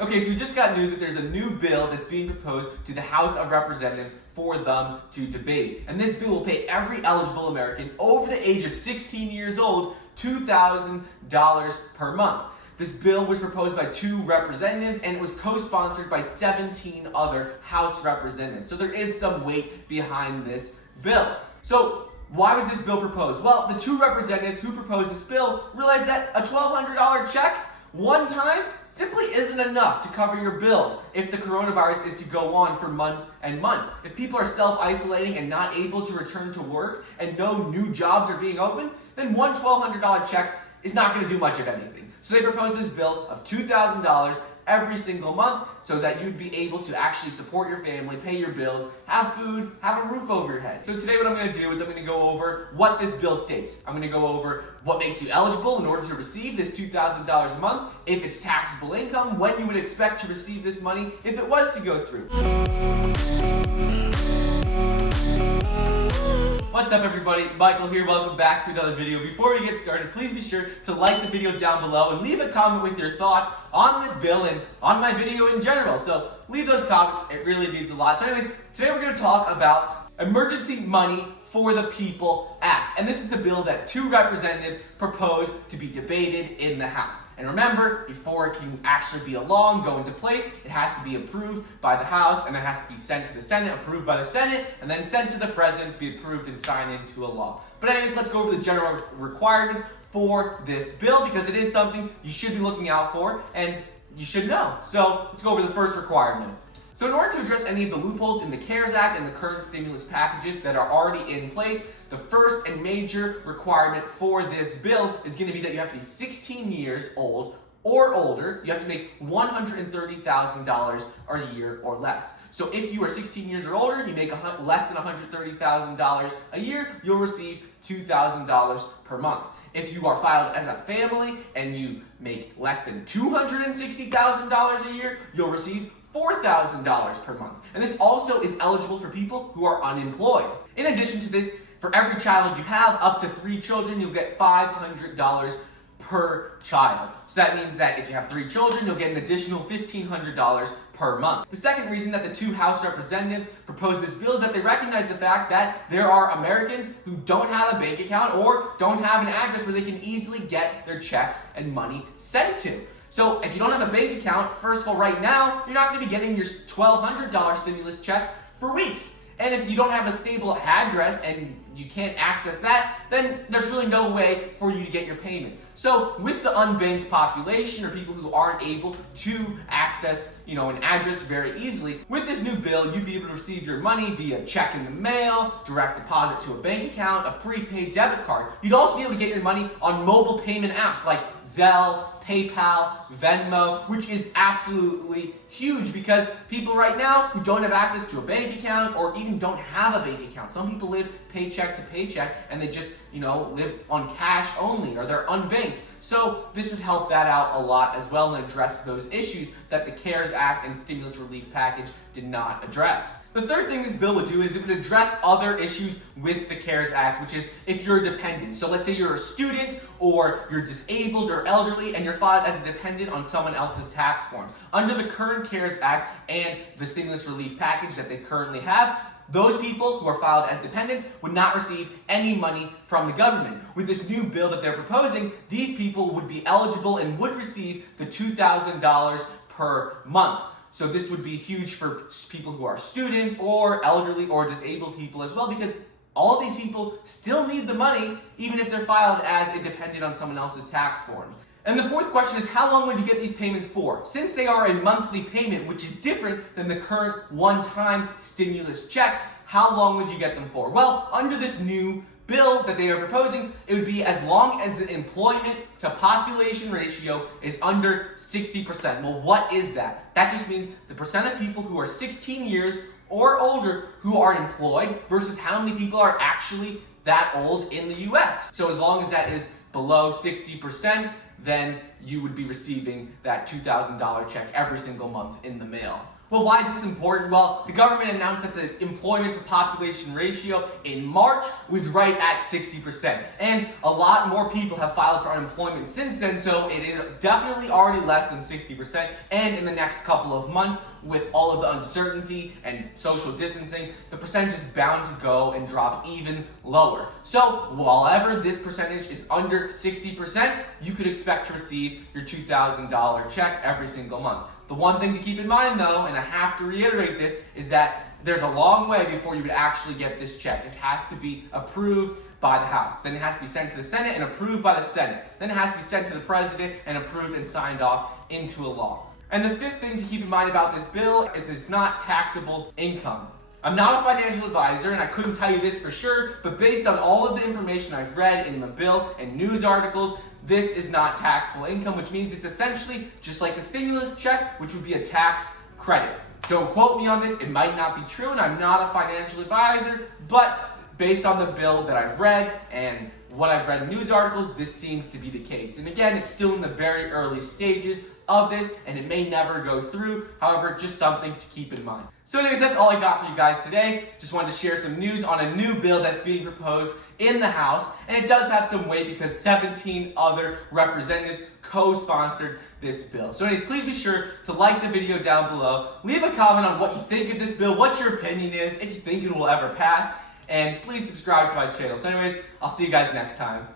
Okay, so we just got news that there's a new bill that's being proposed to the House of Representatives for them to debate. And this bill will pay every eligible American over the age of 16 years old $2,000 per month. This bill was proposed by 2 representatives and it was co-sponsored by 17 other House representatives. So there is some weight behind this bill. So why was this bill proposed? Well, the 2 representatives who proposed this bill realized that a $1,200 check one time simply isn't enough to cover your bills if the coronavirus is to go on for months and months. If people are self-isolating and not able to return to work and no new jobs are being opened, then one $1,200 check is not going to do much of anything. So they proposed this bill of $2,000 every single month so that you'd be able to actually support your family, pay your bills, have food, have a roof over your head. So today what I'm going to do is I'm going to go over what this bill states. I'm going to go over what makes you eligible in order to receive this $2,000 a month, if it's taxable income, when you would expect to receive this money if it was to go through. What's up everybody, Michael here, welcome back to another video. Before we get started, please be sure to like the video down below and leave a comment with your thoughts on this bill and on my video in general. So leave those comments, it really means a lot. So anyways, today we're going to talk about Emergency Money for the People Act. And this is the bill that 2 representatives proposed to be debated in the House. And remember, before it can actually be a law and go into place, it has to be approved by the House, and then it has to be sent to the Senate, approved by the Senate, and then sent to the President to be approved and signed into a law. But anyways, let's go over the general requirements for this bill, because it is something you should be looking out for, and you should know. So let's go over the first requirement. So in order to address any of the loopholes in the CARES Act and the current stimulus packages that are already in place, the first and major requirement for this bill is going to be that you have to be 16 years old or older. You have to make $130,000 a year or less. So if you are 16 years or older and you make less than $130,000 a year, you'll receive $2,000 per month. If you are filed as a family and you make less than $260,000 a year, you'll receive $4,000 per month. And this also is eligible for people who are unemployed. In addition to this, for every child you have, up to 3 children, you'll get $500 per child. So that means that if you have 3 children, you'll get an additional $1,500 per month. The second reason that the 2 House representatives proposed this bill is that they recognize the fact that there are Americans who don't have a bank account or don't have an address where they can easily get their checks and money sent to. So if you don't have a bank account, first of all, right now, you're not going to be getting your $1,200 stimulus check for weeks. And if you don't have a stable address and you can't access that, then there's really no way for you to get your payment. So with the unbanked population, or people who aren't able to access, an address very easily, with this new bill, you'd be able to receive your money via check in the mail, direct deposit to a bank account, a prepaid debit card. You'd also be able to get your money on mobile payment apps like Zelle, PayPal, Venmo, which is absolutely huge because people right now who don't have access to a bank account or even don't have a bank account, some people live paycheck to paycheck and they just, live on cash only, or they're unbanked. So this would help that out a lot as well and address those issues that the CARES Act and stimulus relief package did not address. The third thing this bill would do is it would address other issues with the CARES Act, which is if you're a dependent. So let's say you're a student or you're disabled or elderly and you're filed as a dependent on someone else's tax form. Under the current CARES Act and the stimulus relief package that they currently have, those people who are filed as dependents would not receive any money from the government. With this new bill that they're proposing, these people would be eligible and would receive the $2,000 per month. So this would be huge for people who are students or elderly or disabled people as well, because all of these people still need the money even if they're filed as a dependent on someone else's tax form. And the fourth question is, how long would you get these payments for? Since they are a monthly payment, which is different than the current one-time stimulus check, how long would you get them for? Well, under this new bill that they are proposing, it would be as long as the employment to population ratio is under 60%. Well, what is that? That just means the percent of people who are 16 years or older who are employed versus how many people are actually that old in the US. So as long as that is below 60%, then you would be receiving that $2,000 check every single month in the mail. Well, why is this important? Well, the government announced that the employment to population ratio in March was right at 60%. And a lot more people have filed for unemployment since then, so it is definitely already less than 60%. And in the next couple of months, with all of the uncertainty and social distancing, the percentage is bound to go and drop even lower. So, whenever this percentage is under 60%, you could expect to receive your $2,000 check every single month. The one thing to keep in mind though, and I have to reiterate this, is that there's a long way before you would actually get this check. It has to be approved by the House. Then it has to be sent to the Senate and approved by the Senate. Then it has to be sent to the President and approved and signed off into a law. And the fifth thing to keep in mind about this bill is it's not taxable income. I'm not a financial advisor and I couldn't tell you this for sure, but based on all of the information I've read in the bill and news articles, this is not taxable income, which means it's essentially just like the stimulus check, which would be a tax credit. Don't quote me on this, it might not be true, and I'm not a financial advisor, but based on the bill that I've read and what I've read in news articles, this seems to be the case. And again, it's still in the very early stages of this, and it may never go through. However, just something to keep in mind. So anyways, that's all I got for you guys today. Just wanted to share some news on a new bill that's being proposed in the House, and it does have some weight because 17 other representatives co-sponsored this bill. So anyways, please be sure to like the video down below, leave a comment on what you think of this bill, what your opinion is, if you think it will ever pass, and please subscribe to my channel. So anyways, I'll see you guys next time.